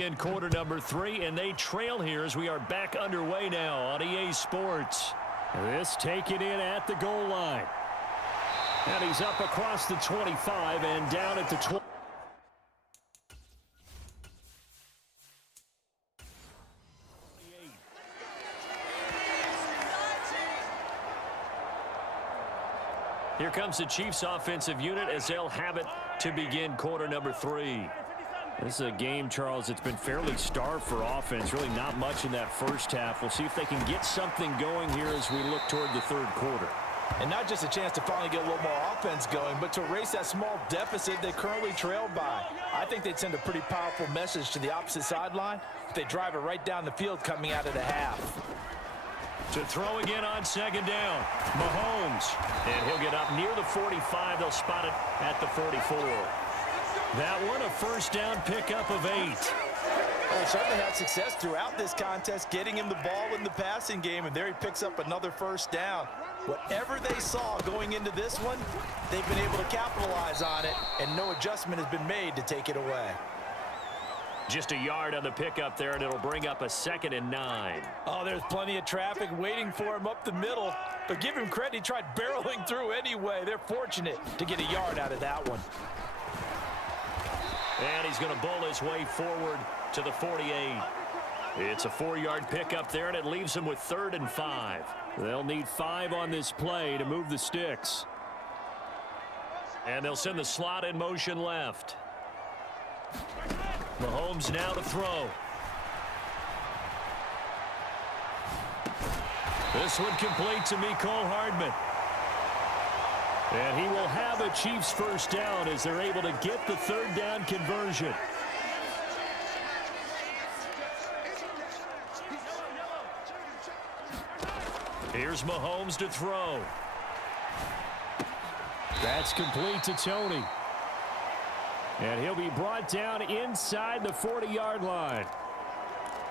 begin quarter number 3, and they trail here as we are back underway now on EA Sports. This taken in at the goal line. And he's up across the 25 and down at the 20. Here comes the Chiefs offensive unit as they'll have it to begin quarter number 3. This is a game, Charles, that's been fairly starved for offense. Really not much in that first half. We'll see if they can get something going here as we look toward the third quarter. And not just a chance to finally get a little more offense going, but to erase that small deficit they currently trailed by. I think they'd send a pretty powerful message to the opposite sideline if they drive it right down the field coming out of the half. To throw again on second down, Mahomes. And he'll get up near the 45. They'll spot it at the 44. That one, a first down pickup of 8. Well, he certainly had success throughout this contest, getting him the ball in the passing game, and there he picks up another first down. Whatever they saw going into this one, they've been able to capitalize on it, and no adjustment has been made to take it away. Just a yard on the pickup there, and it'll bring up a 2nd and 9. Oh, there's plenty of traffic waiting for him up the middle, but give him credit, he tried barreling through anyway. They're fortunate to get a yard out of that one. And he's going to bowl his way forward to the 48. It's a 4-yard pickup there, and it leaves him with 3rd and 5. They'll need 5 on this play to move the sticks. And they'll send the slot in motion left. Mahomes now to throw. This one complete to Mecole Hardman. And he will have a Chiefs first down as they're able to get the 3rd down conversion. Here's Mahomes to throw. That's complete to Tony. And he'll be brought down inside the 40-yard line.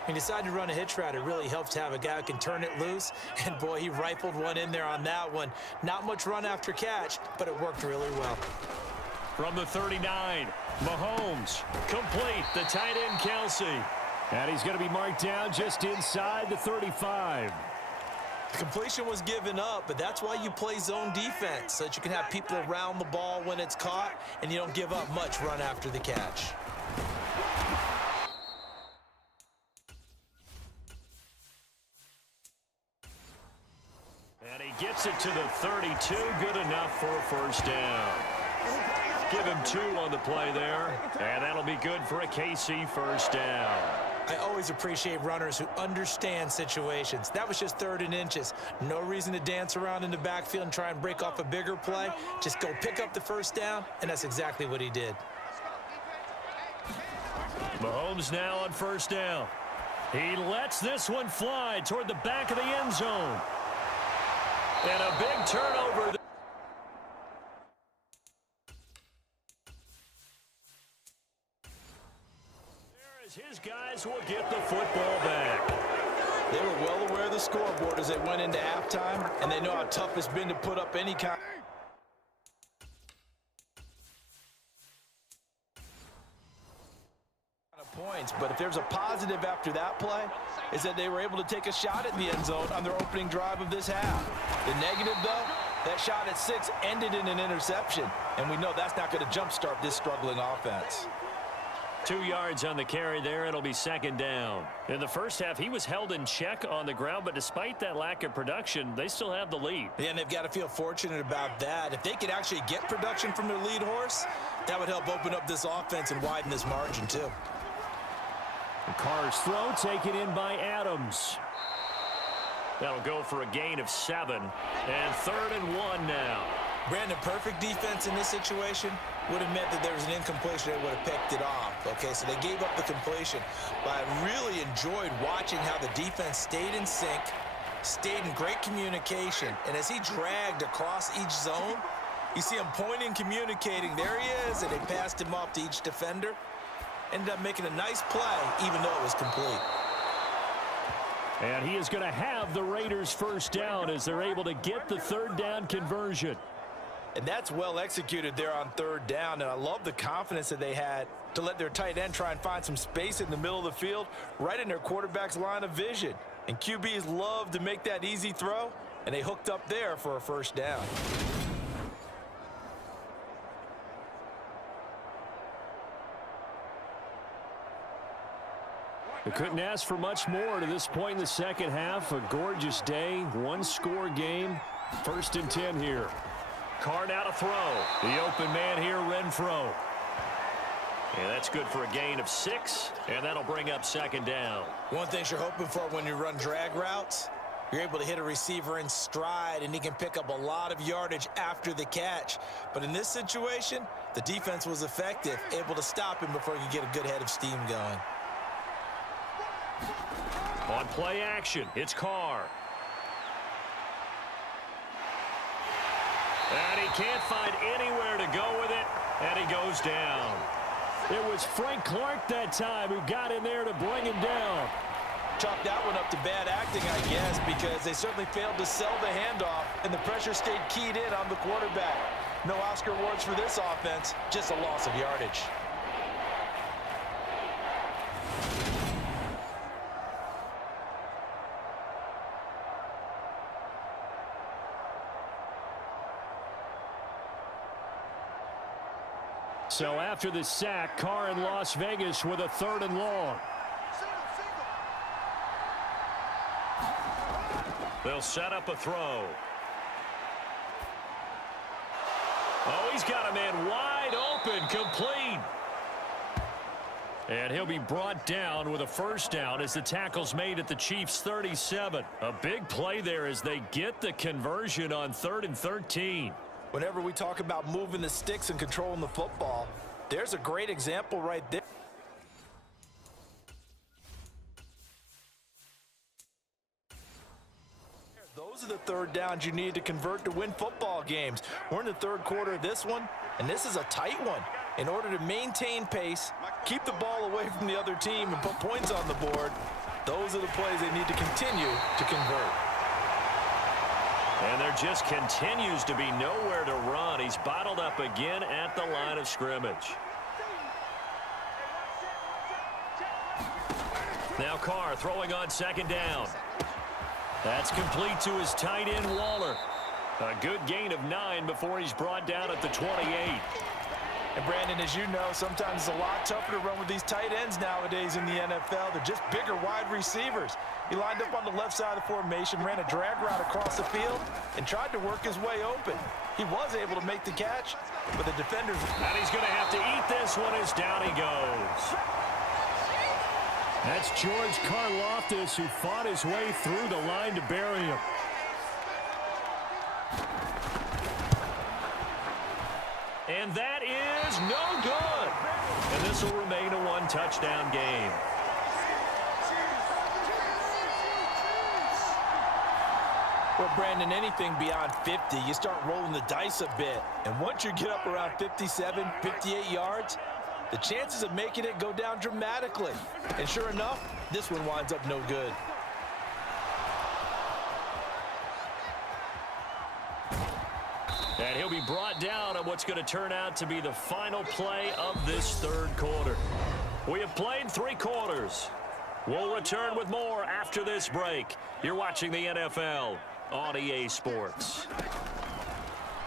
He decided to run a hitch route. It really helps to have a guy who can turn it loose. And, boy, he rifled one in there on that one. Not much run after catch, but it worked really well. From the 39, Mahomes, complete, the tight end Kelsey. And he's going to be marked down just inside the 35. The completion was given up, but that's why you play zone defense, so that you can have people around the ball when it's caught, and you don't give up much run after the catch. And he gets it to the 32, good enough for a first down. Give him 2 on the play there, and that'll be good for a KC first down. I always appreciate runners who understand situations. That was just 3rd and inches. No reason to dance around in the backfield and try and break off a bigger play. Just go pick up the first down, and that's exactly what he did. Mahomes now on first down. He lets this one fly toward the back of the end zone. And a big turnover. His guys will get the football back. They were well aware of the scoreboard as they went into halftime, and they know how tough it's been to put up any kind of points. But if there's a positive after that play, is that they were able to take a shot at the end zone on their opening drive of this half. The negative, though, that shot at 6 ended in an interception, and we know that's not going to jumpstart this struggling offense. 2 yards on the carry there. It'll be 2nd down. In the first half, he was held in check on the ground, but despite that lack of production, they still have the lead. Yeah, and they've got to feel fortunate about that. If they could actually get production from their lead horse, that would help open up this offense and widen this margin, too. The Carr's throw taken in by Adams. That'll go for a gain of 7. And 3rd and 1 now. Brandon, perfect defense in this situation would have meant that there was an incompletion that would have picked it off. Okay, so they gave up the completion. But I really enjoyed watching how the defense stayed in sync, stayed in great communication. And as he dragged across each zone, you see him pointing, communicating. There he is, and they passed him off to each defender. Ended up making a nice play, even though it was complete. And he is going to have the Raiders first down as they're able to get the 3rd down conversion. And that's well executed there on third down. And I love the confidence that they had to let their tight end try and find some space in the middle of the field, right in their quarterback's line of vision. And QBs love to make that easy throw, and they hooked up there for a first down. They couldn't ask for much more to this point in the second half. A gorgeous day, one-score game. 1st and 10 here. Carr now to throw. The open man here, Renfro. And that's good for a gain of 6, and that'll bring up 2nd down. One thing you're hoping for when you run drag routes, you're able to hit a receiver in stride, and he can pick up a lot of yardage after the catch. But in this situation, the defense was effective, able to stop him before he could get a good head of steam going. On play action, it's Carr. And he can't find anywhere to go with it, and he goes down. It was Frank Clark that time who got in there to bring him down. Chalk that one up to bad acting, I guess, because they certainly failed to sell the handoff, and the pressure stayed keyed in on the quarterback. No Oscar awards for this offense, just a loss of yardage. So after the sack, Carr in Las Vegas with a 3rd and long. They'll set up a throw. Oh, he's got a man wide open, complete. And he'll be brought down with a first down as the tackle's made at the Chiefs' 37. A big play there as they get the conversion on 3rd and 13. Whenever we talk about moving the sticks and controlling the football, there's a great example right there. Those are the 3rd downs you need to convert to win football games. We're in the 3rd quarter of this one, and this is a tight one. In order to maintain pace, keep the ball away from the other team, and put points on the board, those are the plays they need to continue to convert. And there just continues to be nowhere to run. He's bottled up again at the line of scrimmage. Now Carr throwing on 2nd down. That's complete to his tight end, Waller. A good gain of 9 before he's brought down at the 28. And Brandon, as you know, sometimes it's a lot tougher to run with these tight ends nowadays in the NFL. They're just bigger wide receivers. He lined up on the left side of the formation, ran a drag route across the field, and tried to work his way open. He was able to make the catch, but the defenders... And he's going to have to eat this one as down he goes. That's George Karlaftis who fought his way through the line to bury him. And that is no good. And this will remain a 1-touchdown game. Well, Brandon, anything beyond 50, you start rolling the dice a bit. And once you get up around 57, 58 yards, the chances of making it go down dramatically. And sure enough, this one winds up no good. And he'll be brought down on what's going to turn out to be the final play of this 3rd quarter. We have played 3 quarters. We'll return with more after this break. You're watching the NFL on EA Sports.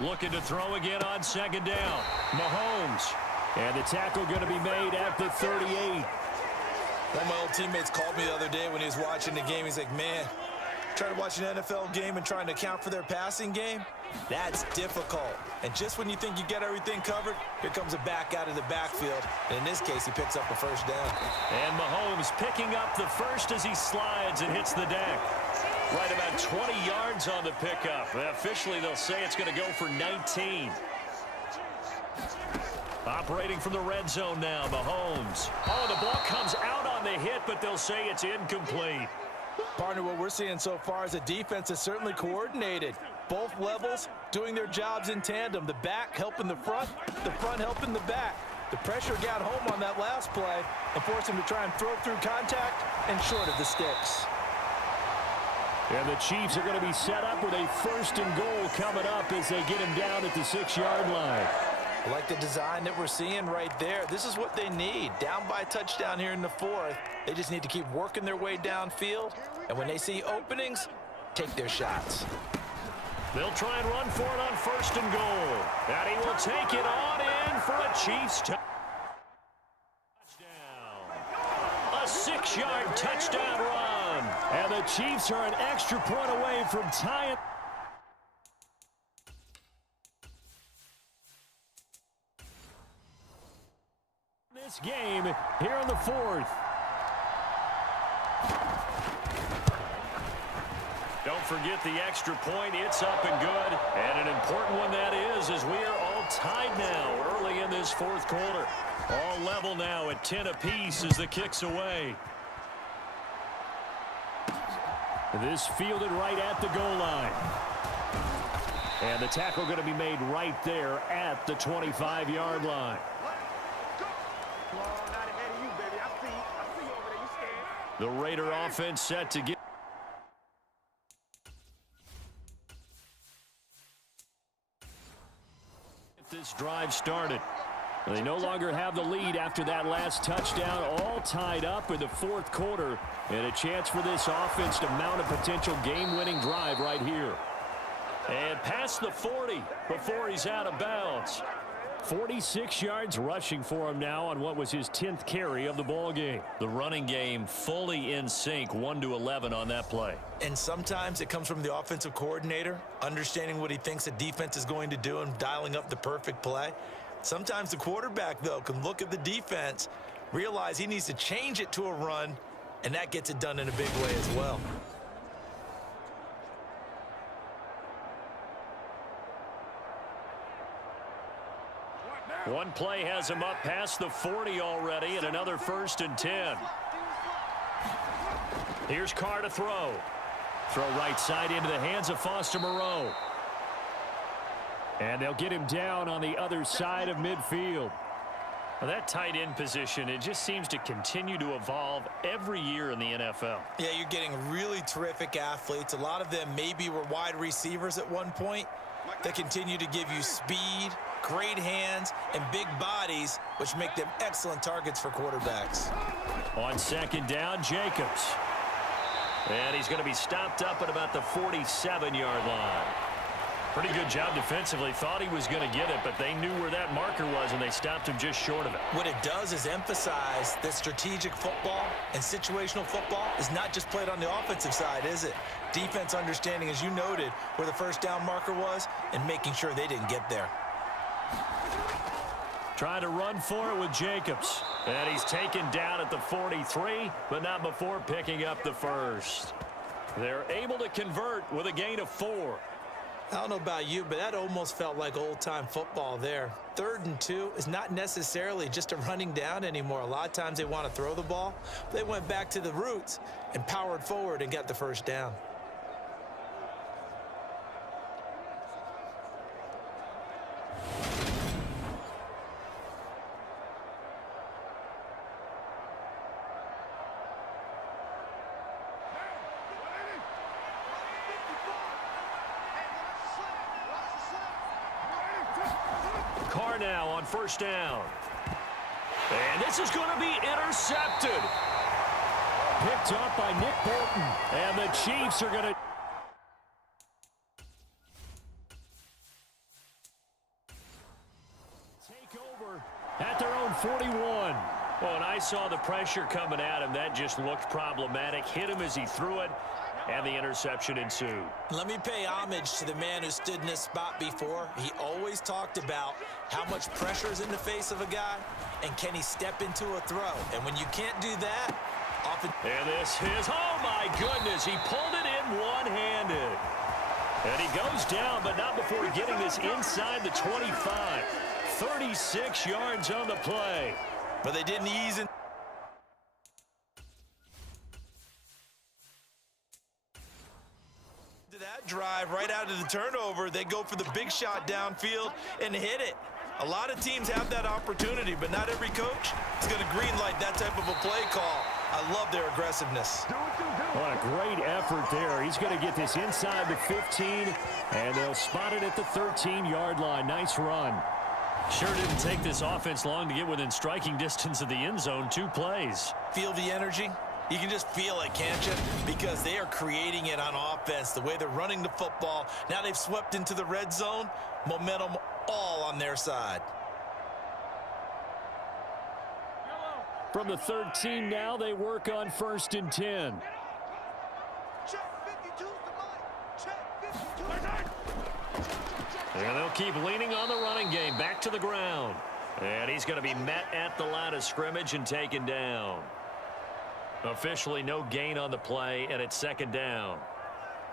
Looking to throw again on 2nd down. Mahomes. And the tackle going to be made at the 38. One of my old teammates called me the other day when he was watching the game. He's like, man, trying to watch an NFL game and trying to account for their passing game, that's difficult. And just when you think you get everything covered, here comes a back out of the backfield. And in this case, he picks up a first down. And Mahomes picking up the first as he slides and hits the deck. Right about 20 yards on the pickup. Officially, they'll say it's going to go for 19. Operating from the red zone now, Mahomes. Oh, the ball comes out on the hit, but they'll say it's incomplete. Partner, what we're seeing so far is the defense is certainly coordinated. Both levels doing their jobs in tandem. The back helping the front helping the back. The pressure got home on that last play and forced him to try and throw through contact and short of the sticks. And the Chiefs are going to be set up with a 1st and goal coming up as they get him down at the 6-yard line. I like the design that we're seeing right there. This is what they need. Down by a touchdown here in the 4th. They just need to keep working their way downfield. And when they see openings, take their shots. They'll try and run for it on 1st and goal. And he will take it on in for a Chiefs touchdown. A 6-yard touchdown run. And the Chiefs are an extra point away from tying. This game here in the 4th. Don't forget the extra point. It's up and good. And an important one that is, as we are all tied now early in this 4th quarter. All level now at 10 apiece as the kick's away. This fielded right at the goal line. And the tackle going to be made right there at the 25-yard line. The Raider offense set to get this drive started. They no longer have the lead after that last touchdown, all tied up in the 4th quarter, and a chance for this offense to mount a potential game-winning drive right here. And past the 40 before he's out of bounds. 46 yards rushing for him now on what was his 10th carry of the ball game. The running game fully in sync, 1-11 on that play. And sometimes it comes from the offensive coordinator, understanding what he thinks the defense is going to do and dialing up the perfect play. Sometimes the quarterback, though, can look at the defense, realize he needs to change it to a run, and that gets it done in a big way as well. One play has him up past the 40 already, and another 1st and 10. Here's Carr to throw. Throw right side into the hands of Foster Moreau. And they'll get him down on the other side of midfield. Well, that tight end position, it just seems to continue to evolve every year in the NFL. Yeah, you're getting really terrific athletes. A lot of them maybe were wide receivers at one point. They continue to give you speed, great hands, and big bodies, which make them excellent targets for quarterbacks. On 2nd down, Jacobs. And he's going to be stopped up at about the 47-yard line. Pretty good job defensively. Thought he was going to get it, but they knew where that marker was, and they stopped him just short of it. What it does is emphasize that strategic football and situational football is not just played on the offensive side, is it? Defense understanding, as you noted, where the 1st down marker was and making sure they didn't get there. Trying to run for it with Jacobs. And he's taken down at the 43, but not before picking up the 1st. They're able to convert with a gain of 4. I don't know about you, but that almost felt like old-time football there. 3rd and 2 is not necessarily just a running down anymore. A lot of times they want to throw the ball. They went back to the roots and powered forward and got the 1st down. Carr now on 1st down. And this is going to be intercepted. Picked up by Nick Bolton. And the Chiefs are going to take over at their own 41. Well, and I saw the pressure coming at him. That just looked problematic. Hit him as he threw it. And the interception ensued. Let me pay homage to the man who stood in this spot before. He always talked about how much pressure is in the face of a guy, and can he step into a throw. And when you can't do that, often... And this is, oh my goodness, he pulled it in one-handed. And he goes down, but not before getting this inside the 25. 36 yards on the play. But they didn't ease in. That drive right out of the turnover, they go for the big shot downfield and hit it. A lot of teams have that opportunity, but not every coach is going to green light that type of a play call. I love their aggressiveness. What a great effort there. He's going to get this inside the 15, and they'll spot it at the 13-yard line. Nice run. Sure didn't take this offense long to get within striking distance of the end zone. 2 plays. Feel the energy? You can just feel it, can't you? Because they are creating it on offense, the way they're running the football. Now they've swept into the red zone. Momentum all on their side. From the 13 now, they work on 1st and 10. And they'll keep leaning on the running game. Back to the ground. And he's going to be met at the line of scrimmage and taken down. Officially no gain on the play, and it's 2nd down.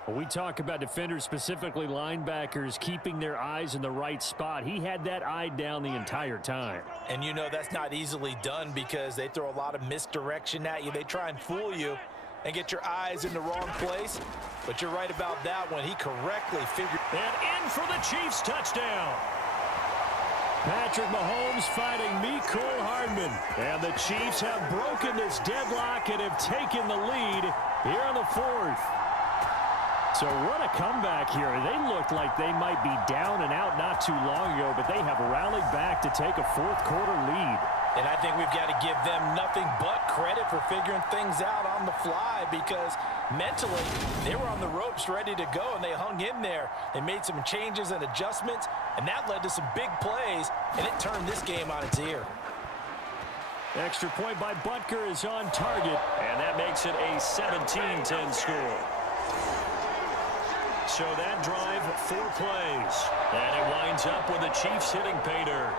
We talk about defenders, specifically linebackers, keeping their eyes in the right spot. He had that eye down the entire time. And you know that's not easily done because they throw a lot of misdirection at you. They try and fool you and get your eyes in the wrong place. But you're right about that one. He correctly figured. And in for the Chiefs touchdown. Patrick Mahomes fighting Mecole Hardman. And the Chiefs have broken this deadlock and have taken the lead here in the 4th. So what a comeback here. They looked like they might be down and out not too long ago, but they have rallied back to take a 4th quarter lead. And I think we've got to give them nothing but credit for figuring things out on the fly because mentally they were on the ropes ready to go and they hung in there. They made some changes and adjustments, and that led to some big plays, and it turned this game on its ear. Extra point by Butker is on target, and that makes it a 17-10 score. So that drive, 4 plays. And it winds up with the Chiefs hitting pay dirt.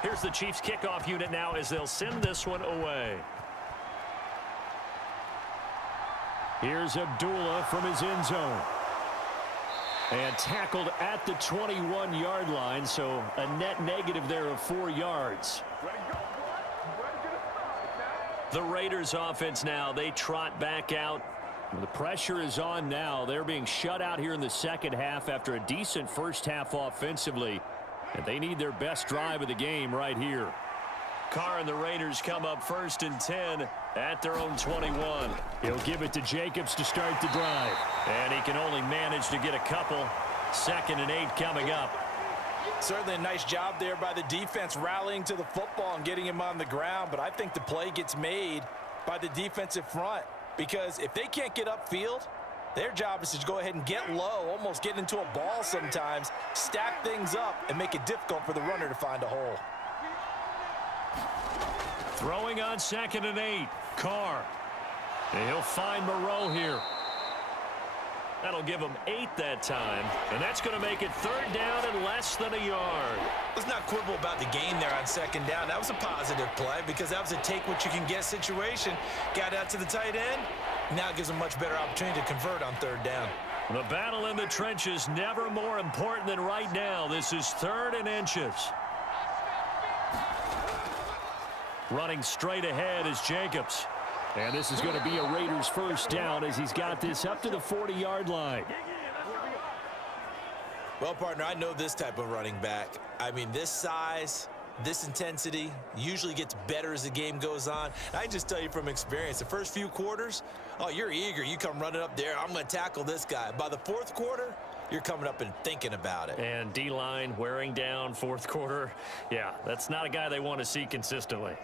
Here's the Chiefs kickoff unit now as they'll send this one away. Here's Abdullah from his end zone. And tackled at the 21-yard line, so a net negative there of 4 yards. The Raiders offense now, they trot back out. The pressure is on now. They're being shut out here in the second half after a decent first half offensively. And they need their best drive of the game right here. Carr and the Raiders come up 1st and 10 at their own 21. He'll give it to Jacobs to start the drive. And he can only manage to get a couple. 2nd and 8 coming up. Certainly a nice job there by the defense rallying to the football and getting him on the ground. But I think the play gets made by the defensive front. Because if they can't get upfield, their job is to go ahead and get low, almost get into a ball sometimes, stack things up, and make it difficult for the runner to find a hole. Throwing on 2nd and 8. Carr. And he'll find Moreau here. That'll give him 8 that time. And that's going to make it 3rd down and less than a yard. Let's not quibble about the gain there on 2nd down. That was a positive play because that was a take-what-you-can-get situation. Got out to the tight end. Now it gives them a much better opportunity to convert on 3rd down. The battle in the trenches never more important than right now. This is 3rd and inches. Running straight ahead is Jacobs. And this is going to be a Raiders 1st down as he's got this up to the 40-yard line. Well, partner, I know this type of running back. I mean, this size, this intensity usually gets better as the game goes on. And I just tell you from experience, the first few quarters, oh, you're eager. You come running up there. I'm going to tackle this guy. By the 4th quarter, you're coming up and thinking about it. And D-line wearing down 4th quarter. Yeah, that's not a guy they want to see consistently.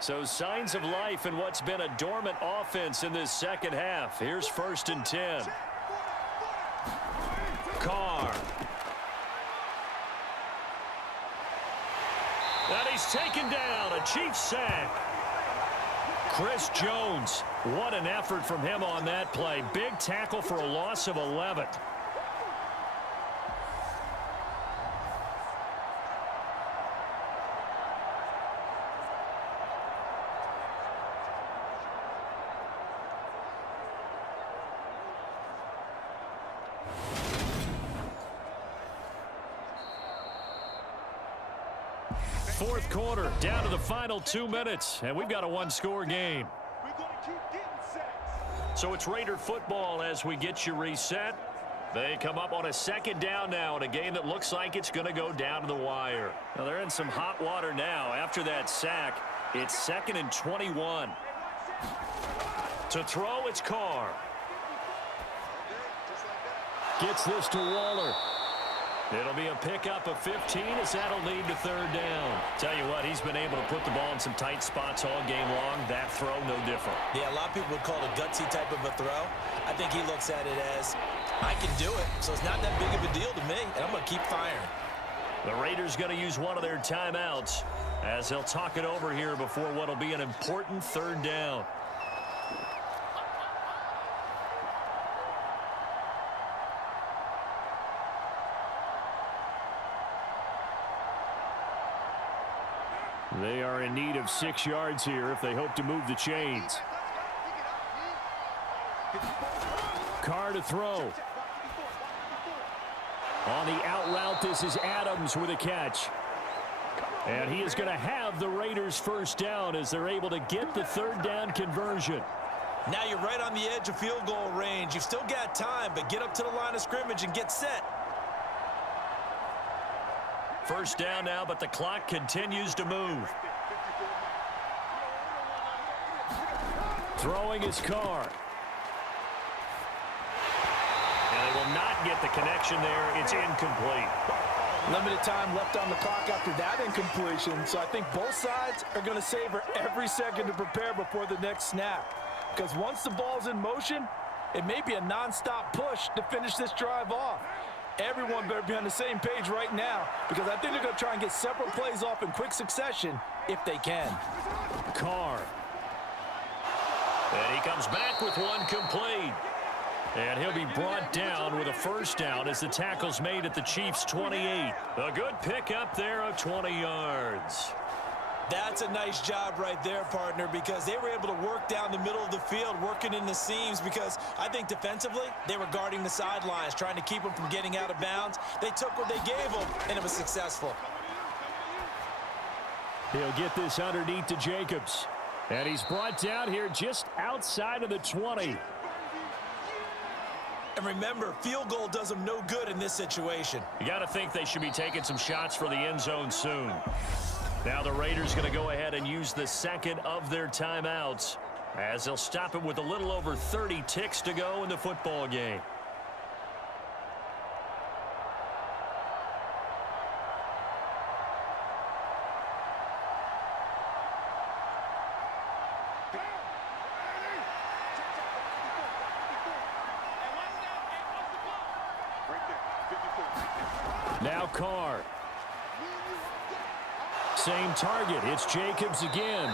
So signs of life in what's been a dormant offense in this second half. Here's 1st and 10. Carr. And he's taken down. A Chiefs sack. Chris Jones. What an effort from him on that play. Big tackle for a loss of 11. fourth quarter, down to the final 2 minutes, and we've got a one-score game. So it's Raider football as we get you reset. They come up on a second down now in a game that looks like it's going to go down to the wire. Now they're in some hot water now. After that sack, it's 2nd and 21. To throw, it's Carr. Gets this to Waller. It'll be a pickup of 15 as that'll lead to third down. Tell you what, he's been able to put the ball in some tight spots all game long. That throw, no different. Yeah, a lot of people would call it a gutsy type of a throw. I think he looks at it as, I can do it, so it's not that big of a deal to me, and I'm going to keep firing. The Raiders going to use one of their timeouts as they'll talk it over here before what will be an important third down. They are in need of 6 yards here if they hope to move the chains. Carr to throw. On the out route, this is Adams with a catch. And he is going to have the Raiders first down as they're able to get the third down conversion. Now you're right on the edge of field goal range. You've still got time, but get up to the line of scrimmage and get set. First down now, but the clock continues to move. Throwing his Carr. And they will not get the connection there. It's incomplete. Limited time left on the clock after that incompletion, so I think both sides are going to savor every second to prepare before the next snap. Because once the ball's in motion, it may be a non-stop push to finish this drive off. Everyone better be on the same page right now because I think they're going to try and get several plays off in quick succession if they can. Carr. And he comes back with one complete. And he'll be brought down with a first down as the tackle's made at the Chiefs' 28. A good pickup there of 20 yards. That's a nice job right there, partner, because they were able to work down the middle of the field, working in the seams, because I think defensively they were guarding the sidelines, trying to keep them from getting out of bounds. They took what they gave them, and it was successful. He'll get this underneath to Jacobs. And he's brought down here just outside of the 20. And remember, field goal does them no good in this situation. You got to think they should be taking some shots for the end zone soon. Now the Raiders going to go ahead and use the second of their timeouts as they'll stop it with a little over 30 ticks to go in the football game. Now Carr. Same target. It's Jacobs again.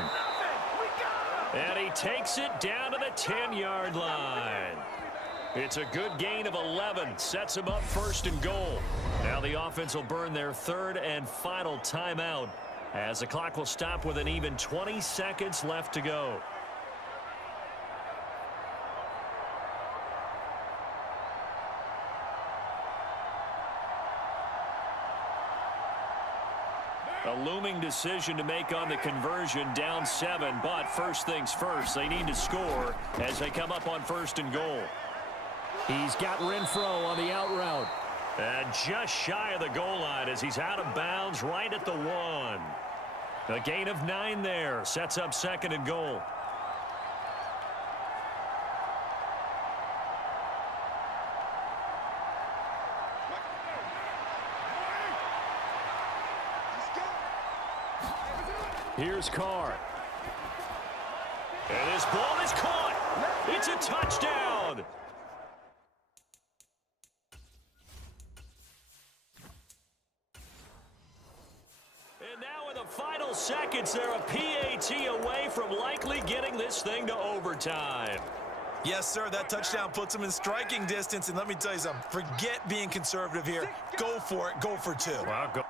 And he takes it down to the 10-yard line. It's a good gain of 11. Sets him up first and goal. Now the offense will burn their third and final timeout as the clock will stop with an even 20 seconds left to go. A looming decision to make on the conversion, down 7, but first things first, they need to score as they come up on first and goal. He's got Renfro on the out route. And just shy of the goal line as he's out of bounds right at the 1. A gain of 9 there, sets up second and goal. Here's Carr. And this ball is caught. It's a touchdown. And now in the final seconds, they're a PAT away from likely getting this thing to overtime. Yes, sir, that touchdown puts them in striking distance. And let me tell you something, forget being conservative here. Go for it. Go for 2. Wow, go.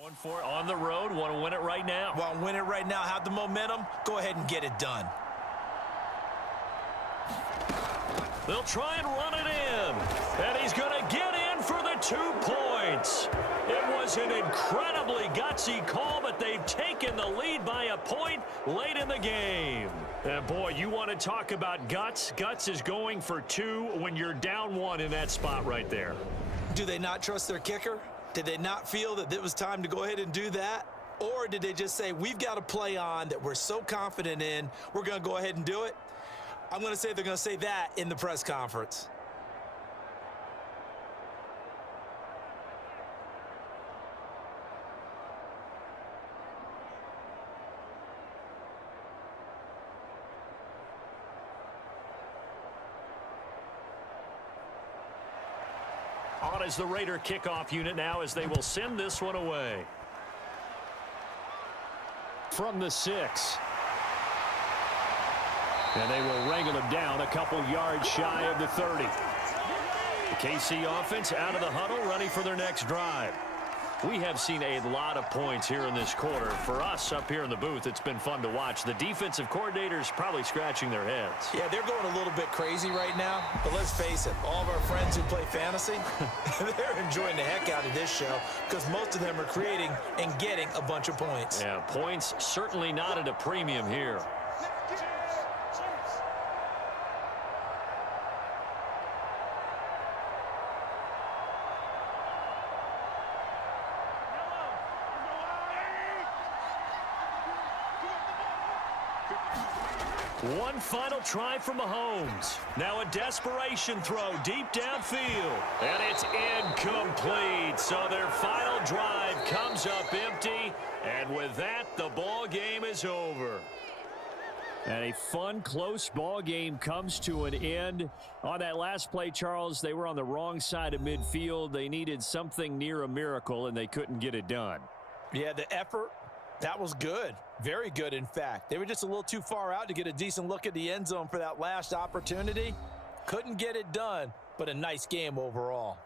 Going for it on the road. Want to win it right now. Want to win it right now. Have the momentum. Go ahead and get it done. They'll try and run it in. And he's going to get incredibly gutsy call, but they've taken the lead by a point late in the game. And boy, you want to talk about guts. Guts is going for 2 when you're down 1 in that spot right there. Do they not trust their kicker? Did they not feel that it was time to go ahead and do that? Or did they just say, we've got a play on that we're so confident in, we're going to go ahead and do it? I'm going to say they're going to say that in the press conference. On is the Raider kickoff unit now as they will send this one away. From the 6. And they will wrangle him down a couple yards shy of the 30. The KC offense out of the huddle, ready for their next drive. We have seen a lot of points here in this quarter. For us up here in the booth, it's been fun to watch. The defensive coordinators probably scratching their heads. Yeah, they're going a little bit crazy right now. But let's face it, all of our friends who play fantasy, they're enjoying the heck out of this show because most of them are creating and getting a bunch of points. Yeah, points certainly not at a premium here. One final try from Mahomes. Now a desperation throw deep downfield. And it's incomplete. So their final drive comes up empty. And with that, the ball game is over. And a fun, close ball game comes to an end. On that last play, Charles, they were on the wrong side of midfield. They needed something near a miracle, and they couldn't get it done. Yeah, the effort, that was good. Very good, in fact. They were just a little too far out to get a decent look at the end zone for that last opportunity. Couldn't get it done, but a nice game overall.